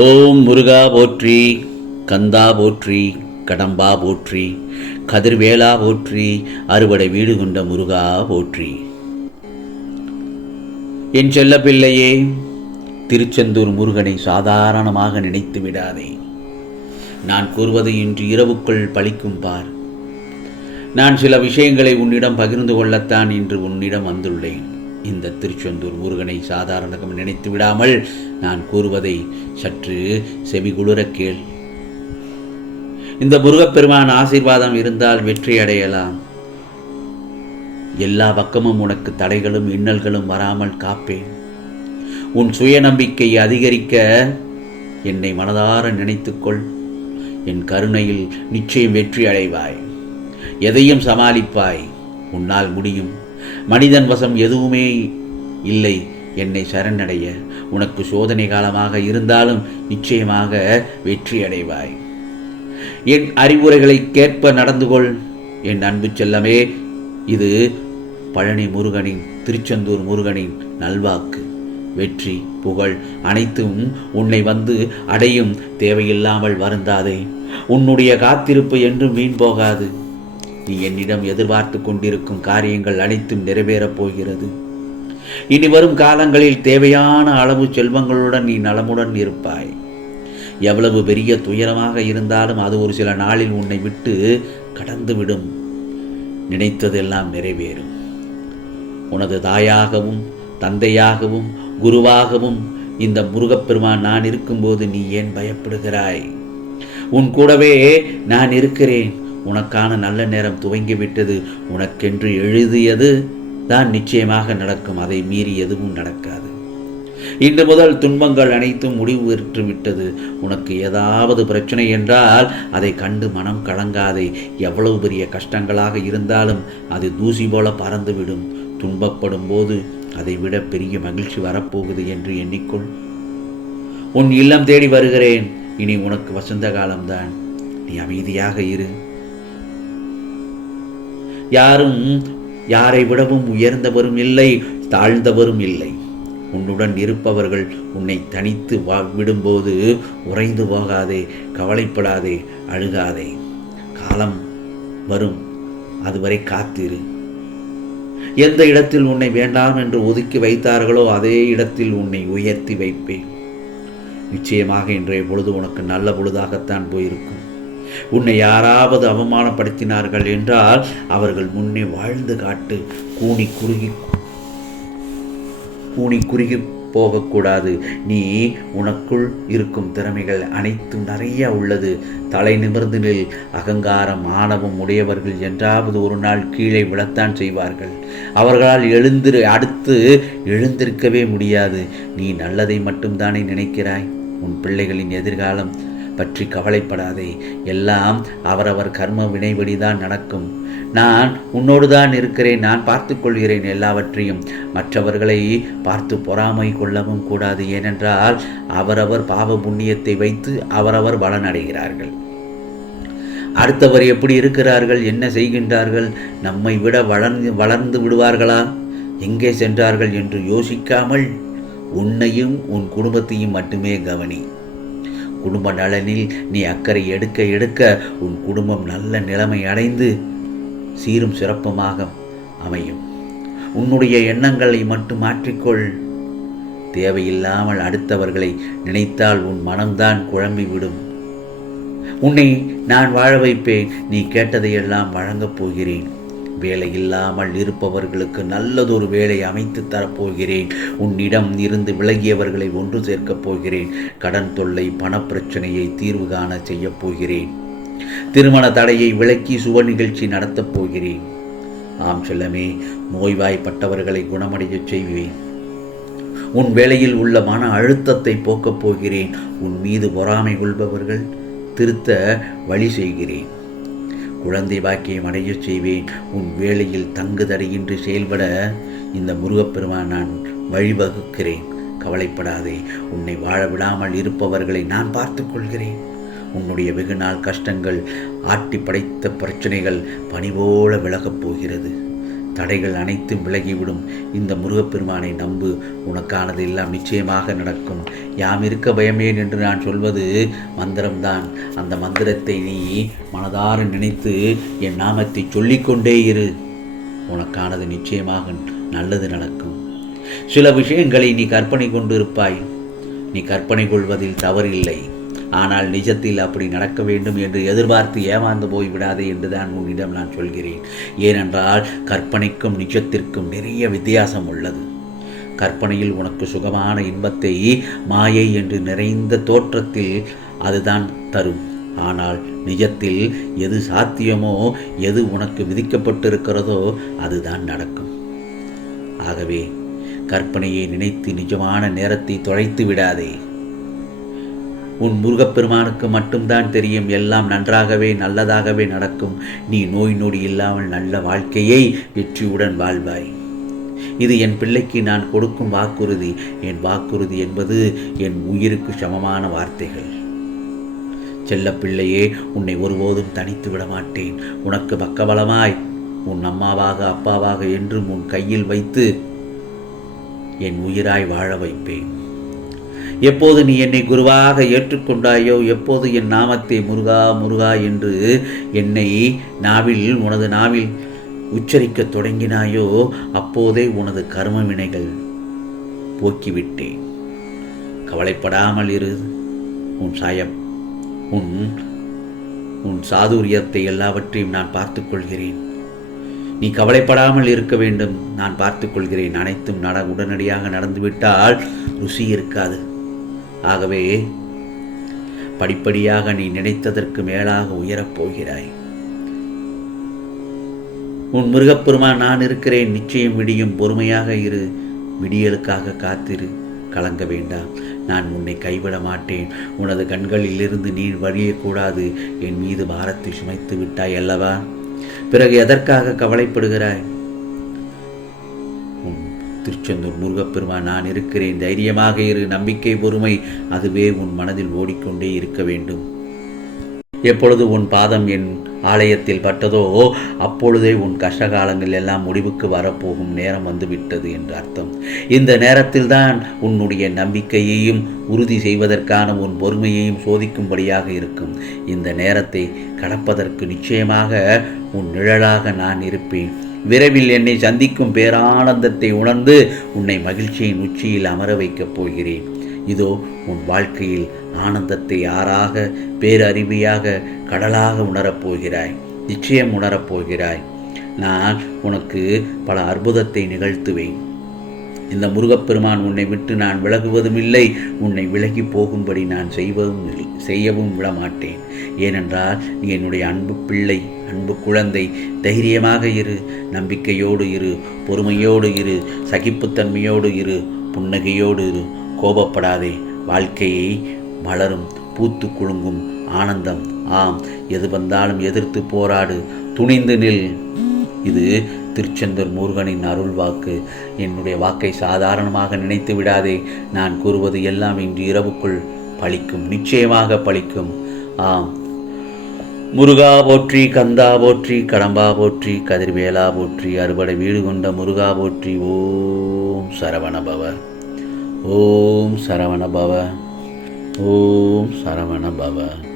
ஓம் முருகா போற்றி கந்தா போற்றி கடம்பா போற்றி கதிர்வேலா போற்றி அறுவடை வீடு கொண்ட முருகா போற்றி. என் செல்ல பிள்ளையே திருச்செந்தூர் முருகனை சாதாரணமாக நினைத்து விடாதே. நான் கூறுவது இன்று இரவுக்குள் பழிக்கும் பார். நான் சில விஷயங்களை உன்னிடம் பகிர்ந்து கொள்ளத்தான் இன்று உன்னிடம் வந்துள்ளேன். இந்த திருச்செந்தூர் முருகனை சாதாரணமாக நினைத்து விடாமல் நான் கூறுவதை சற்று செவிகுளிரக் கேள். இந்த முருகப்பெருமான் ஆசீர்வாதம் இருந்தால் வெற்றி அடையலாம். எல்லா பக்கமும் உனக்கு தடைகளும் இன்னல்களும் வராமல் காப்பேன். உன் சுயநம்பிக்கை அதிகரிக்க என்னை மனதார நினைத்துக்கொள். என் கருணையில் நிச்சயம் வெற்றி அடைவாய். எதையும் சமாளிப்பாய். உன்னால் முடியும். மனிதன் வசம் எதுவுமே இல்லை. என்னை சரணடைய. உனக்கு சோதனை காலமாக இருந்தாலும் நிச்சயமாக வெற்றி அடைவாய். என் அறிவுரைகளை கேட்ப நடந்து கொள். என் அன்பு செல்லமே இது பழனி முருகனின் திருச்செந்தூர் முருகனின் நல்வாக்கு. வெற்றி புகழ் அனைத்தும் உன்னை வந்து அடையும். தேவையில்லாமல் வருந்தாதே. உன்னுடைய காத்திருப்பு என்றும் வீண் போகாது. நீ என்னிடம் எதிர்பார்த்து கொண்டிருக்கும் காரியங்கள் அனைத்தும் நிறைவேறப் போகிறது. இனி வரும் காலங்களில் தேவையான அளவு செல்வங்களுடன் நீ நலமுடன் இருப்பாய். எவ்வளவு பெரிய துயரமாக இருந்தாலும் அது ஒரு சில நாளில் உன்னை விட்டு கடந்துவிடும். நினைத்ததெல்லாம் நிறைவேறும். உனது தாயாகவும் தந்தையாகவும் குருவாகவும் இந்த முருகப்பெருமான் நான் இருக்கும்போது நீ ஏன் பயப்படுகிறாய்? உன் கூடவே நான் இருக்கிறேன். உனக்கான நல்ல நேரம் துவங்கிவிட்டது. உனக்கென்று எழுதியது தான் நிச்சயமாக நடக்கும். அதை மீறி எதுவும் நடக்காது. இன்று முதல் துன்பங்கள் அனைத்தும் முடிவு பெற்று விட்டது உனக்கு ஏதாவது பிரச்சனை என்றால் அதை கண்டு மனம் கலங்காதே. எவ்வளவு பெரிய கஷ்டங்களாக இருந்தாலும் அது தூசி போல பறந்துவிடும். துன்பப்படும் போது அதை விட பெரிய மகிழ்ச்சி வரப்போகுது என்று எண்ணிக்கொள். உன் இல்லம் தேடி வருகிறேன். இனி உனக்கு வசந்த காலம்தான். நீ அமைதியாக இரு. யாரும் யாரை விடவும் உயர்ந்தவரும் இல்லை தாழ்ந்தவரும் இல்லை. உன்னுடன் இருப்பவர்கள் உன்னை தனித்து வா விடும்போது உறைந்து போகாதே கவலைப்படாதே அழுகாதே. காலம் வரும் அதுவரை காத்திரு. எந்த இடத்தில் உன்னை வேண்டாம் என்று ஒதுக்கி வைத்தார்களோ அதே இடத்தில் உன்னை உயர்த்தி வைப்பேன். நிச்சயமாக இன்றைய பொழுது உனக்கு நல்ல பொழுதாகத்தான் போயிருக்கும். உன்னை யாராவது அவமானப்படுத்தினார்கள் என்றால் அவர்கள் முன்னே வாழ்ந்து காட்டு. கூனி குறுகி கூனி குறுகி போகக்கூடாது. நீ உனக்குள் இருக்கும் திறமைகள் அனைத்தும் நிறைய உள்ளது. தலை நிமிர்ந்து நில். அகங்காரம் ஆணவம் உடையவர்கள் என்றாவது ஒரு நாள் கீழே விழத்தான் செய்வார்கள். அவர்களால் எழுந்திரு அடுத்து எழுந்திருக்கவே முடியாது. நீ நல்லதை மட்டும்தானே நினைக்கிறாய். உன் பிள்ளைகளின் எதிர்காலம் பற்றி கவலைப்படாதே. எல்லாம் அவரவர் கர்ம வினைபடிதான் நடக்கும். நான் உன்னோடு தான் இருக்கிறேன் நான் பார்த்து கொள்கிறேன் எல்லாவற்றையும். மற்றவர்களை பார்த்து பொறாமை கொள்ளவும் கூடாது ஏனென்றால் அவரவர் பாவ புண்ணியத்தை வைத்து அவரவர் பலனடைகிறார்கள் அடுத்தவர் எப்படி இருக்கிறார்கள் என்ன செய்கின்றார்கள் நம்மை விட வளர்ந்து வளர்ந்து விடுவார்களா? எங்கே சென்றார்கள் என்று யோசிக்காமல் உன்னையும் உன் குடும்பத்தையும் மட்டுமே கவனி. குடும்ப நலனில் நீ அக்கறை எடுக்க எடுக்க உன் குடும்பம் நல்ல நிலைமை அடைந்து சீரும் சிறப்புமாக அமையும். உன்னுடைய எண்ணங்களை மட்டும் மாற்றிக்கொள். தேவையில்லாமல் அடுத்தவர்களை நினைத்தால் உன் மனம்தான் குழம்பிவிடும் உன்னை நான் வாழ வைப்பேன். நீ கேட்டதையெல்லாம் வழங்கப் போகிறேன். வேலை இல்லாமல் இருப்பவர்களுக்கு நல்லதொரு வேலை அமைத்து தரப்போகிறேன். உன்னிடம் இருந்து விலகியவர்களை ஒன்று சேர்க்கப் போகிறேன். கடன் தொல்லை பணப்பிரச்சனையை தீர்வு காண செய்யப் போகிறேன். திருமண தடையை விலக்கி சுப நிகழ்ச்சி நடத்தப் போகிறேன். ஆம் செல்லமே நோய்வாய்ப்பட்டவர்களை குணமடையச் செய்வேன். உன் வேலையில் உள்ள மன அழுத்தத்தை போக்கப் போகிறேன். உன் மீது பொறாமை கொள்பவர்கள் திருத்த வழி செய்கிறேன். குழந்தை பாக்கியம் அடையச் செய்வேன். உன் வேலையில் தங்கு தடையின்றி செயல்பட இந்த முருகப்பெருமான் நான் வழிவகுக்கிறேன். கவலைப்படாதே உன்னை வாழ விடாமல் இருப்பவர்களை நான் பார்த்து கொள்கிறேன். உன்னுடைய வெகுநாள் கஷ்டங்கள் ஆட்டி படைத்த பிரச்சனைகள் பணிபோல விலகப் போகிறது. தடைகள் அனைத்தும் விலகிவிடும். இந்த முருகப்பெருமானை நம்பு. உனக்கானது எல்லாம் நிச்சயமாக நடக்கும். யாம் இருக்க பயமேன் என்று நான் சொல்வது மந்திரம்தான். அந்த மந்திரத்தை நீ மனதார நினைத்து என் நாமத்தை சொல்லிக்கொண்டே இரு. உனக்கானது நிச்சயமாக நல்லது நடக்கும். சில விஷயங்களை நீ கற்பனை கொண்டு இருப்பாய் நீ கற்பனை கொள்வதில் தவறில்லை. ஆனால் நிஜத்தில் அப்படி நடக்க வேண்டும் என்று எதிர்பார்த்து ஏமாந்து போய் விடாதே என்றுதான் உன்னிடம் நான் சொல்கிறேன். ஏனென்றால் கற்பனைக்கும் நிஜத்திற்கும் நிறைய வித்தியாசம் உள்ளது. கற்பனையில் உனக்கு சுகமான இன்பத்தை மாயை என்று நிறைந்த தோற்றத்தில் அதுதான் தரும். ஆனால் நிஜத்தில் எது சாத்தியமோ எது உனக்கு விதிக்கப்பட்டிருக்கிறதோ அதுதான் நடக்கும். ஆகவே கற்பனையை நினைத்து நிஜமான நேரத்தை தொலைத்து விடாதே. உன் முருகப்பெருமானுக்கு மட்டும்தான் தெரியும் எல்லாம் நன்றாகவே நல்லதாகவே நடக்கும். நீ நோய் நொடி இல்லாமல் நல்ல வாழ்க்கையை வெற்றியுடன் வாழ்வாய். இது என் பிள்ளைக்கு நான் கொடுக்கும் வாக்குறுதி. என் வாக்குறுதி என்பது என் உயிருக்கு சமமான வார்த்தைகள். செல்ல பிள்ளையே உன்னை ஒருபோதும் தனித்து விடமாட்டேன் உனக்கு பக்கபலமாய் உன் அம்மாவாக அப்பாவாக என்றும் உன் கையில் வைத்து என் உயிராய் வாழ வைப்பேன். எப்போது நீ என்னை குருவாக ஏற்றுக்கொண்டாயோ எப்போது என் நாமத்தை முருகா முருகா என்று என்னை நாவில் உனது நாவில் உச்சரிக்கத் தொடங்கினாயோ அப்போதே உனது கர்ம வினைகள் போக்கிவிட்டேன். கவலைப்படாமல் இரு. உன் சாயம் உன் உன் சாதுரியத்தை எல்லாவற்றையும் நான் பார்த்துக்கொள்கிறேன் நீ கவலைப்படாமல் இருக்க வேண்டும். நான் பார்த்துக்கொள்கிறேன் அனைத்தும் நட உடனடியாக நடந்துவிட்டால் ருசி இருக்காது. ஆகவே படிப்படியாக நீ நினைத்ததற்கு மேலாக உயரப் போகிறாய். உன் முருகப்பெருமான் நான் இருக்கிறேன் நிச்சயம் விடியும் பொறுமையாக இரு விடியலுக்காக காத்திரு கலங்க வேண்டாம் நான் உன்னை கைவிட மாட்டேன் உனது கண்களிலிருந்து நீர் வழியக்கூடாது என் மீது பாரத்தை சுமைத்து விட்டாய் அல்லவா? பிறகு எதற்காக கவலைப்படுகிறாய்? திருச்செந்தூர் முருகப்பெருமான் நான் இருக்கிறேன். தைரியமாக இரு நம்பிக்கை பொறுமை அதுவே உன் மனதில் ஓடிக்கொண்டே இருக்க வேண்டும். எப்பொழுது உன் பாதம் என் ஆலயத்தில் பட்டதோ அப்பொழுதே உன் கஷ்டகாலங்கள் எல்லாம் முடிவுக்கு வரப்போகும் நேரம் வந்துவிட்டது என்று அர்த்தம். இந்த நேரத்தில்தான் உன்னுடைய நம்பிக்கையையும் உறுதி செய்வதற்கான உன் பொறுமையையும் சோதிக்கும்படியாக இருக்கும். இந்த நேரத்தை கடப்பதற்கு நிச்சயமாக உன் நிழலாக நான் இருப்பேன். விரைவில் என்னை சந்திக்கும் பேரானந்தத்தை உணர்ந்து உன்னை மகிழ்ச்சியின் உச்சியில் அமர வைக்கப் போகிறேன். இதோ உன் வாழ்க்கையில் ஆனந்தத்தை ஆறாக பேரறிவியாக கடலாக உணரப் போகிறாய். நிச்சயம் உணரப் போகிறாய். நான் உனக்கு பல அற்புதத்தை நிகழ்த்துவேன். இந்த முருகப்பெருமான் உன்னை விட்டு நான் விலகுவதும் இல்லை உன்னை விலகி போகும்படி நான் செய்வதும் இல்லை செய்யவும் விடமாட்டேன். ஏனென்றால் நீ என்னுடைய அன்பு பிள்ளை அன்பு குழந்தை. தைரியமாக இரு நம்பிக்கையோடு இரு பொறுமையோடு இரு சகிப்புத்தன்மையோடு இரு புன்னகையோடு இரு. கோபப்படாதே வாழ்க்கையை மலரும் பூத்து குலுங்கும் ஆனந்தம். ஆம் எது வந்தாலும் எதிர்த்து போராடு துணிந்து நில். இது திருச்செந்தூர் முருகனின் அருள் வாக்கு என்னுடைய வாக்கை சாதாரணமாக நினைத்து விடாதே. நான் கூறுவது எல்லாம் இன்று இரவுக்குள் பழிக்கும் நிச்சயமாக பழிக்கும். ஆம். முருகா போற்றி கந்தா போற்றி கடம்பா போற்றி கதிர்வேலா போற்றி அறுபடை வீடு கொண்ட முருகா போற்றி. ஓம் சரவணபவ. ஓம் சரவணபவ. ஓம் சரவணபவ.